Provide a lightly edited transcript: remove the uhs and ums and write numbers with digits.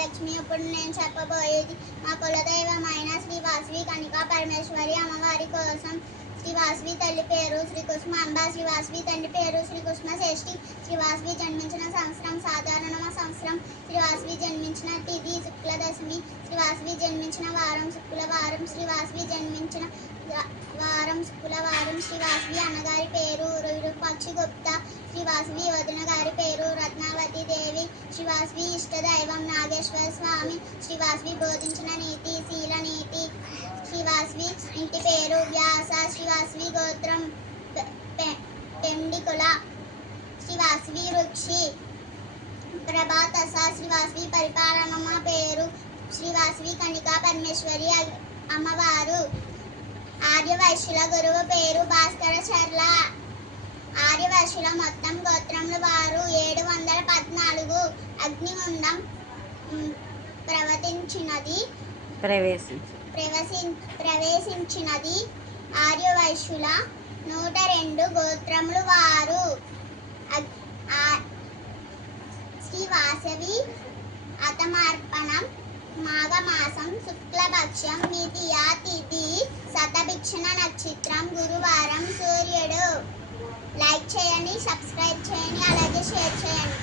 లక్ష్మి. ఇప్పుడు నేను చెప్పబోయేది మా కులదైవమైన శ్రీ వాసవి కనికా పరమేశ్వరి అమ్మవారి కోసం. శ్రీ వాసవి తల్లి పేరు శ్రీ కుసుమాంబ. శ్రీ వాసవి తండ్రి పేరు శ్రీ కుసుమశ్రేష్ఠి. శ్రీ వాసవి జన్మించిన సంవత్సరం సాధారణ సంవత్సరం. శ్రీ వాసవి జన్మించిన తిథి శుక్లదశమి. శ్రీ వాసవి జన్మించిన వారం శుక్రవారం. శ్రీ వాసవి జన్మించిన వారం శుక్రవారం. శ్రీ వాసవి అన్నగారి పేరు విరూపాక్షి గుప్తా. శ్రీ వాసవి వదిన గారి పేరు రత్నావతి దేవి. శ్రీ వాసవి ఇష్టదైవం నాగేశ్వర స్వామి. శ్రీ వాసవి బోధించిన నీతి శీల నీతి. శ్రీ వాసవి ఇంటి పేరు వ్యాస. శ్రీ వాసవి గోత్రం పెండికుల. శ్రీ వాసవి రుక్షి ప్రభాతస. శ్రీ వాసవి పరిపాలనమ్మ పేరు శ్రీ వాసవి కనికా పరమేశ్వరి అమ్మవారు. ఆర్యవైశ్యుల గురువు పేరు భాస్కరాచార్ల. ఆర్యవైశ్యుల మొత్తం గోత్రముల వారు 714. అగ్నిగుండం ప్రవేశించినది ఆర్యవైశ్యుల 102 గోత్రములు వారు. శ్రీ వాసవి అతమార్పణం మాఘమాసం శుక్లపక్షం ద్వితీయ తిథి శతభిక్షణ నక్షత్రం గురువారం సూర్యుడు. లైక్ చేయండి, సబ్స్క్రైబ్ చేయండి, అలాగే షేర్ చేయండి.